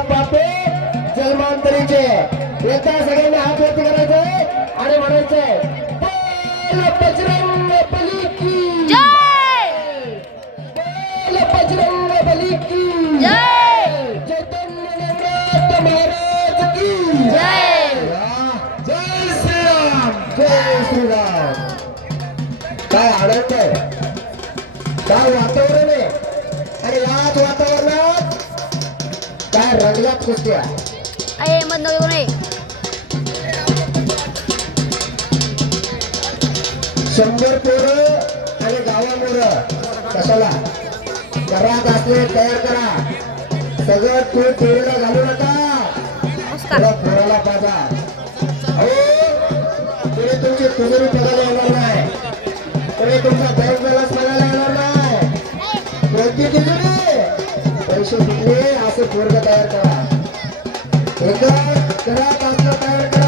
पापे जन्मांतरीचे एकदा सगळ्यांनी हात वरती करायचंय आणि म्हणायचंय बजरंग बली की. जय! बोल बजरंग बली की। जय! चैतन्य महाराज की। जय! जय श्रीराम जय श्रीराम। काय आनंद आहे. काय वातावरण आहे. आणि याच वातावरणात काय रंगल्यात कुस्त्या अये मध नको नाही शंभर पोरं आणि गावामोरं कशाला? घरात असले तयार करा. सगळं तू पोरीला घालू नका. पोराला पाजा. अहो तुम्ही तुमची तुझरी स्वर्ग तयार करा. तयार करा.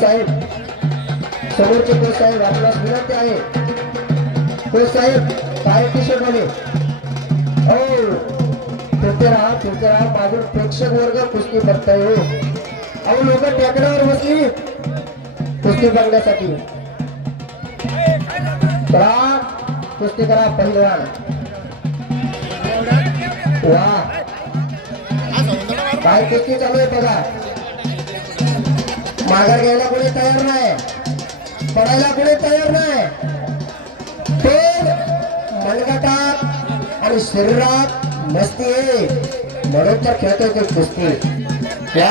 साहेब. समोरचे कोच साहेब आपल्यास विनंती आहे. कोच साहेब काय किशोर बोले हो. फिरते राहा फिरते राहा मागून प्रेक्षक वर्ग कुस्ती बघताय हो. अहो लोक टेकड्यावर बसली. कुस्ती बघण्यासाठी. करा कुस्ती करा पहिलवान. वा. काय कुस्ती चालू आहे बघा. माघार घ्यायला कोणी तयार नाही. पडायला कोणी तयार नाही. पण मनगटात आणि शरीरात मस्ती आहे. म्हणून तर खेळतोय ते कुस्ती. या.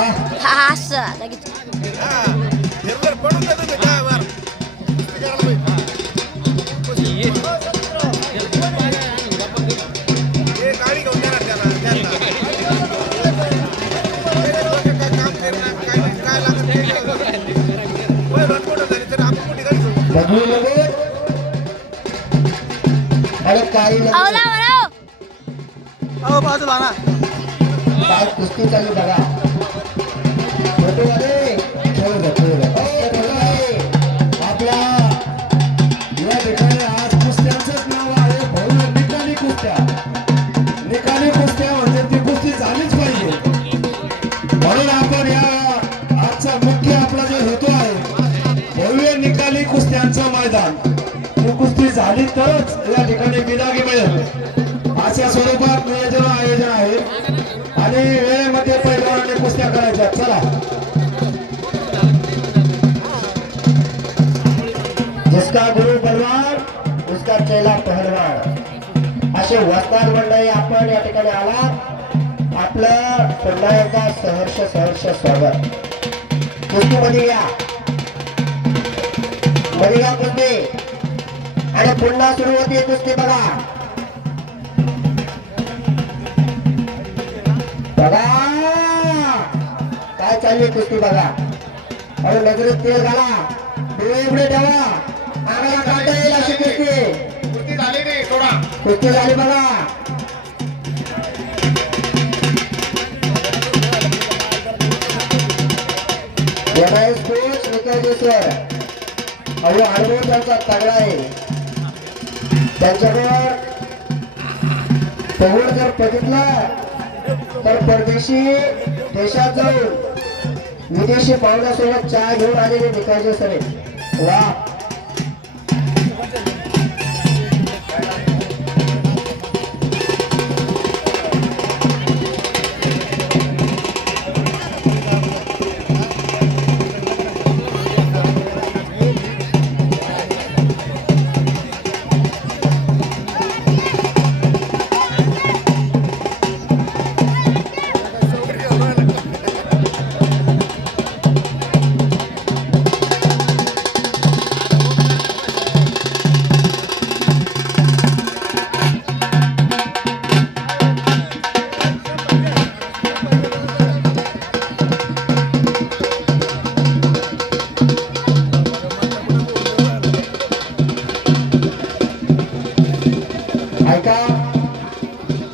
बाजूला. ना काय कुस्ती चालू बघा या ठिकाणी आज कुस्त्यांचंच नाव आहे. भव्य निकाली कुस्त्या. निकाली कुस्त्या म्हणजे ती कुस्ती झालीच पाहिजे. म्हणून आपण या आजचा मुख्य आपला जो हेतू आहे भव्य निकाली कुस्त्यांचं मैदान. ती कुस्ती झाली तरच या ठिकाणी विदागी मिळेल. अशा स्वरूपात कमी वेळेमध्ये पैलवानाने कुस्त्या करायच्या. चला. जिसका गुरु बलवान उसका चेला पहलवान. असे वस्ताद मंडळी आपण या ठिकाणी आला आपलं पुन्हा एकदा सहर्ष सहर्ष स्वागत. कुस्तीमध्ये या. मध्ये या कुस्ती. आणि पुन्हा सुरू होती कुस्ती बघा. बघा. काय चालली कुस्ती बघा. अरे नजरेत तेल घाला. डोळे उघडे ठेवा. आम्हाला काढता येईल अशी कुस्ती. कुस्ती झाली बघा. एमआयएस कोच निकालेश्वर अहो अनुभव त्यांचा तगडा आहे. त्यांच्याकडे जर बघितला तर परदेशी देशात जाऊन विदेशी पाहुण्यासोबत चहा घेऊन आलेले निकायचे सरे. वा.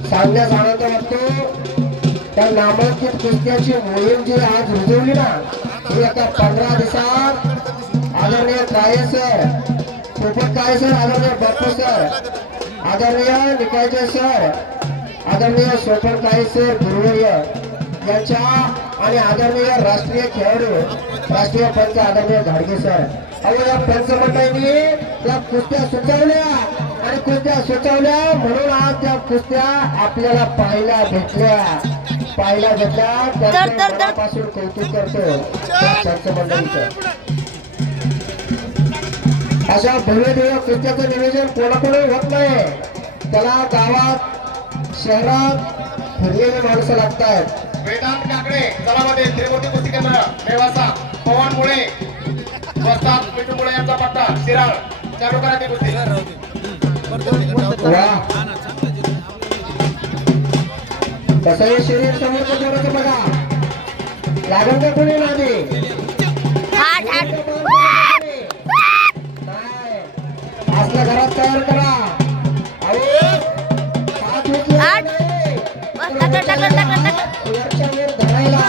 सांगण्यास आनंद वाटतो. त्या नामांकित कुस्त्याची मोहीम जी आज रुजवली ना ही आता पंधरा दिवसात आदरणीय काळे सर पोपट काळे सर आदरणीय बापू सर आदरणीय निकायचे सर आदरणीय स्वपन काळे सर गुरुवर्य यांच्या आणि आदरणीय राष्ट्रीय खेळाडू राष्ट्रीय पंच आदरणीय घाडगे सर. अहो या पंचमंडळींनी त्या कुस्त्या सुचवल्या. कुस्त्या सुचवल्या म्हणून आज त्या कुस्त्या आपल्याला पाहायला भेटल्या. पाहायला भेटल्या. त्यापासून कौतुक करतो. अशा भव्य दिव्य कुस्त्याचं नियोजन कोणाकडे होत नाही? त्याला गावात शहरात फिरलेली माणसं लागतायत. वेदांत काकडे जलामध्ये त्रिमूर्ती कुस्ती केंद्र नेवासा पवन मुळे वस्ताद मिठू मुळे यांचा पट्टा शिराळ चालू करा ती कुस्ती. वा कसं हे शरीर समोर बघा का कोणी नादी असलं घरात तयार करा टाकलं, टाकलं, टाकलं, टाकलं. धरायला